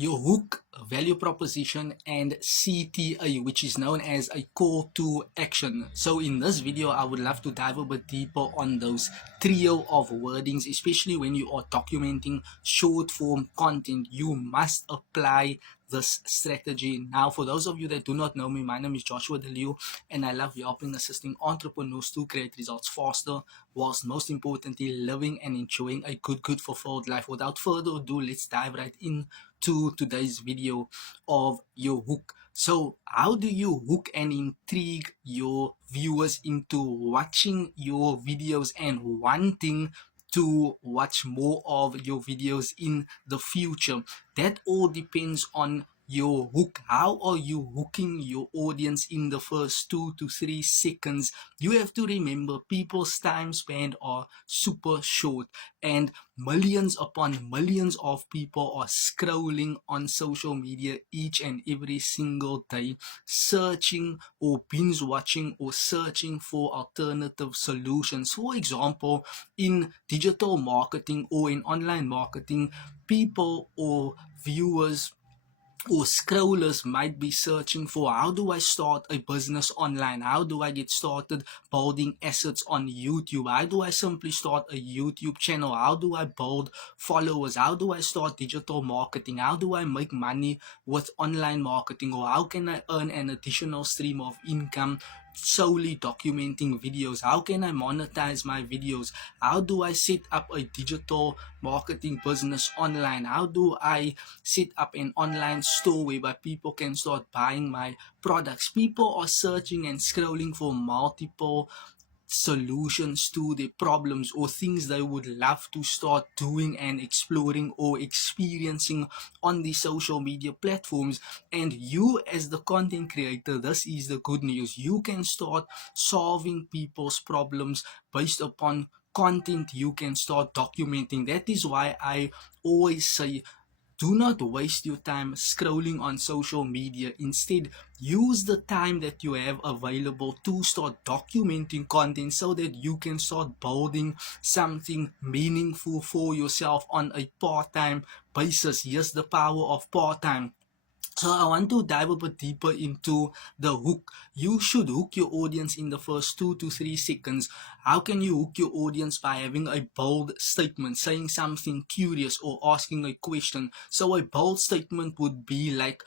Your hook, value proposition, and CTA, which is known as a call to action. So in this video, I would love to dive a bit deeper on those trio of wordings, especially when you are documenting short form content. You must apply this strategy. Now, for those of you that do not know me, my name is Joshua DeLeo, and I love helping assisting entrepreneurs to create results faster, whilst most importantly, living and enjoying a good fulfilled life. Without further ado, let's dive right in to today's video of your hook. So how do you hook and intrigue your viewers into watching your videos and wanting to watch more of your videos in the future? That all depends on your hook. How are you hooking your audience in the first 2 to 3 seconds? You have to remember people's time span are super short, and millions upon millions of people are scrolling on social media each and every single day, searching or binge watching or searching for alternative solutions. For example, in digital marketing or in online marketing, people or viewers or scrollers might be searching for, how do I start a business online? How do I get started building assets on YouTube? How do I simply start a YouTube channel? How do I build followers? How do I start digital marketing? How do I make money with online marketing? Or how can I earn an additional stream of income solely documenting videos? How can I monetize my videos? How do I set up a digital marketing business online? How do I set up an online store whereby people can start buying my products? People are searching and scrolling for multiple solutions to their problems or things they would love to start doing and exploring or experiencing on the social media platforms. And you, as the content creator, this is the good news: you can start solving people's problems based upon content you can start documenting. That is why I always say, do not waste your time scrolling on social media. Instead, use the time that you have available to start documenting content so that you can start building something meaningful for yourself on a part-time basis. Yes, the power of part-time. So I want to dive a bit deeper into the hook. You should hook your audience in the first 2 to 3 seconds. How can you hook your audience? By having a bold statement, saying something curious or asking a question. So a bold statement would be like,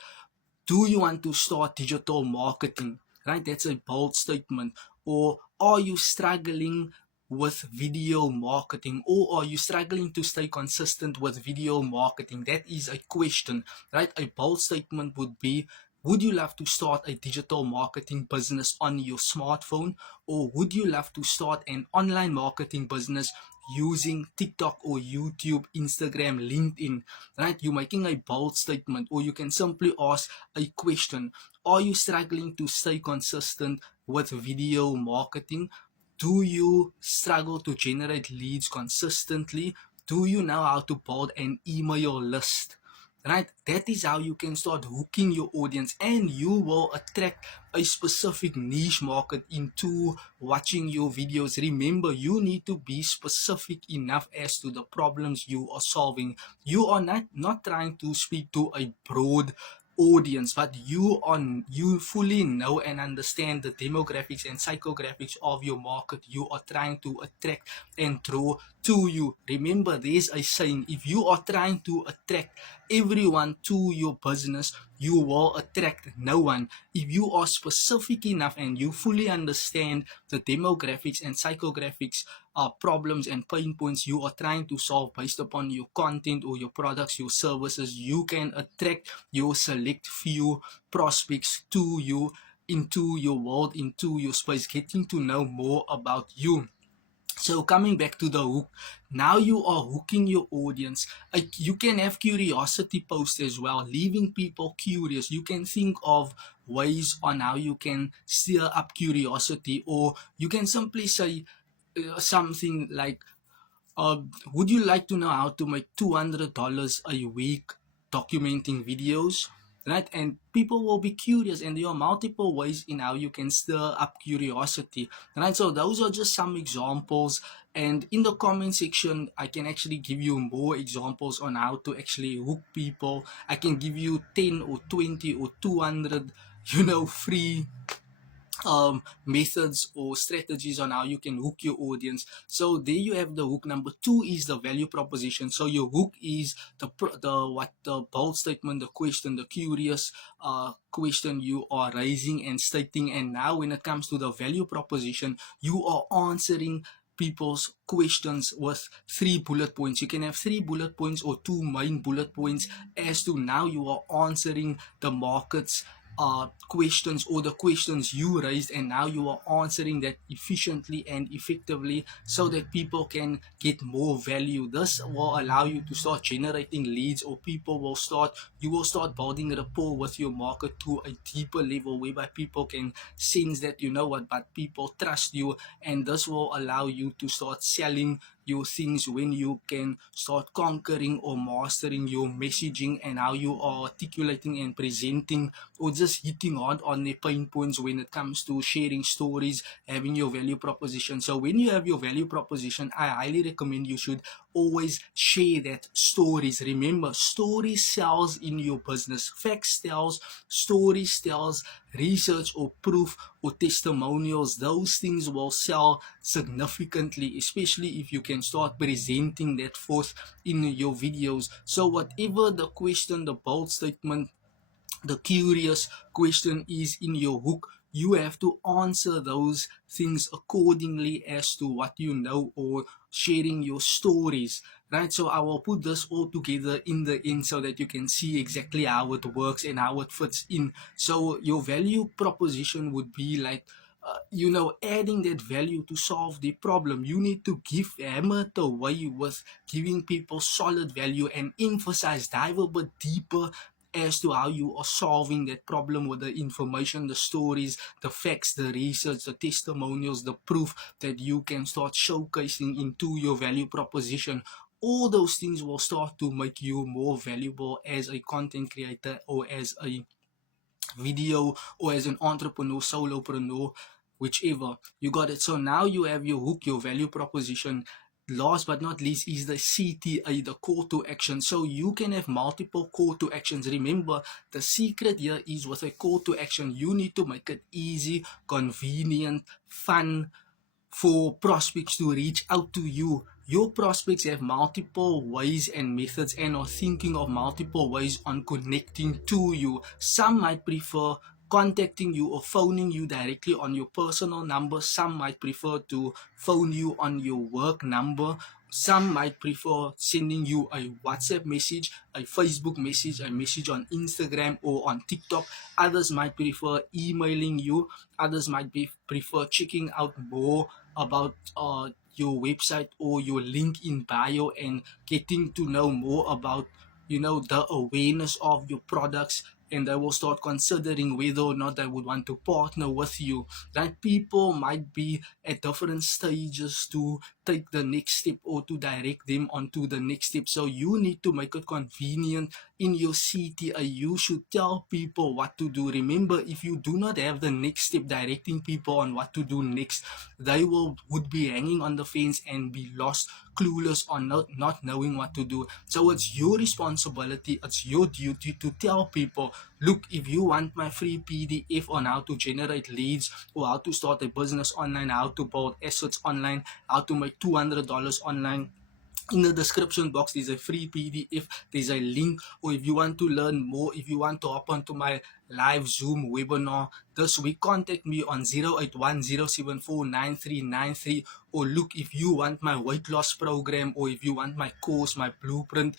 do you want to start digital marketing? Right? That's a bold statement. Or are you struggling with video marketing, or are you struggling to stay consistent with video marketing? That is a question, right? A bold statement would be, would you love to start a digital marketing business on your smartphone, or would you love to start an online marketing business using TikTok or YouTube, Instagram, LinkedIn? Right? You're making a bold statement. Or you can simply ask a question: are you struggling to stay consistent with video marketing? Do you struggle to generate leads consistently? Do you know how to build an email list? Right? That is how you can start hooking your audience, and you will attract a specific niche market into watching your videos. Remember, you need to be specific enough as to the problems you are solving. You are not trying to speak to a broad audience, but you fully know and understand the demographics and psychographics of your market you are trying to attract and draw to you. Remember, there's a saying: if you are trying to attract everyone to your business, you will attract no one. If you are specific enough and you fully understand the demographics and psychographics, problems and pain points you are trying to solve based upon your content or your products, your services, you can attract your select few prospects to you, into your world, into your space, getting to know more about you. So coming back to the hook, now you are hooking your audience. You can have curiosity posts as well, leaving people curious. You can think of ways on how you can stir up curiosity, or you can simply say something like, uh, would you like to know how to make $200 a week documenting videos? right? And people will be curious, and there are multiple ways in how you can stir up curiosity, right? So those are just some examples, and in the comment section I can actually give you more examples on how to actually hook people. I can give you 10 or 20 or 200 free methods or strategies on how you can hook your audience. So there you have the hook. Number two is the value proposition. So your hook is the bold statement, the question, the curious question you are raising and stating. And now when it comes to the value proposition, you are answering people's questions with 3 bullet points. You can have 3 bullet points or two main bullet points as to now you are answering the market's questions or the questions you raised, and now you are answering that efficiently and effectively so that people can get more value. This will allow you to start generating leads, or you will start building rapport with your market to a deeper level, whereby people can sense that but people trust you, and this will allow you to start selling your things when you can start conquering or mastering your messaging and how you are articulating and presenting, or just hitting hard on the pain points when it comes to sharing stories, having your value proposition. So when you have your value proposition, I highly recommend you should always share that stories. Remember, stories sells in your business. Facts tells, stories tells, research or proof or testimonials, those things will sell significantly, especially if you can start presenting that forth in your videos. So whatever the question, the bold statement, the curious question is in your hook, you have to answer those things accordingly as to what you know, or sharing your stories, right? So I will put this all together in the end so that you can see exactly how it works and how it fits in. So your value proposition would be like, adding that value to solve the problem. You need to hammer it away with giving people solid value and emphasize, dive a bit deeper as to how you are solving that problem with the information, the stories, the facts, the research, the testimonials, the proof that you can start showcasing into your value proposition. All those things will start to make you more valuable as a content creator, or as a video, or as an entrepreneur, solopreneur, whichever. You got it. So now you have your hook, your value proposition. Last but not least is the CTA, the call to action. So you can have multiple call to actions. Remember, the secret here is with a call to action, you need to make it easy, convenient, fun, for prospects to reach out to you. Your prospects have multiple ways and methods and are thinking of multiple ways on connecting to you. Some might prefer contacting you or phoning you directly on your personal number. Some might prefer to phone you on your work number. Some might prefer sending you a WhatsApp message, a Facebook message, a message on Instagram or on TikTok. Others might prefer emailing you. Others might prefer checking out more about your website or your link in bio and getting to know more about the awareness of your products, and they will start considering whether or not they would want to partner with you. That people might be at different stages to take the next step or to direct them onto the next step. So you need to make it convenient in your CTA. You should tell people what to do. Remember, if you do not have the next step directing people on what to do next, they would be hanging on the fence and be lost, clueless, on not knowing what to do. So it's your responsibility, it's your duty to tell people, look, if you want my free PDF on how to generate leads, or how to start a business online, how to build assets online, how to make $200 online, in the description box there's a free PDF, there's a link. Or if you want to learn more, if you want to hop onto my live Zoom webinar this week, contact me on 0810749393. Or look, if you want my weight loss program, or if you want my course, my blueprint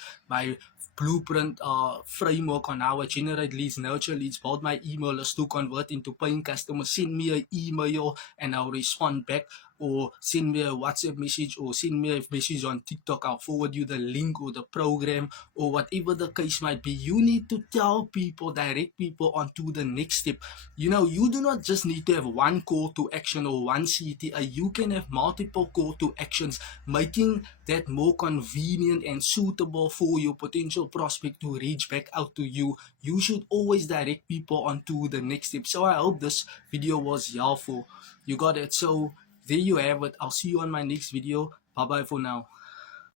framework on how I generate leads, nurture leads, build my email list to convert into paying customers, send me an email and I'll respond back. Or send me a WhatsApp message, or send me a message on TikTok. I'll forward you the link or the program, or whatever the case might be. You need to tell people, direct people onto the next step. You know, you do not just need to have one call to action or one CTA. You can have multiple call to actions, making that more convenient and suitable for your potential prospect to reach back out to you. You should always direct people onto the next step. So I hope this video was helpful. You got it. So there you have it. I'll see you on my next video. Bye bye for now.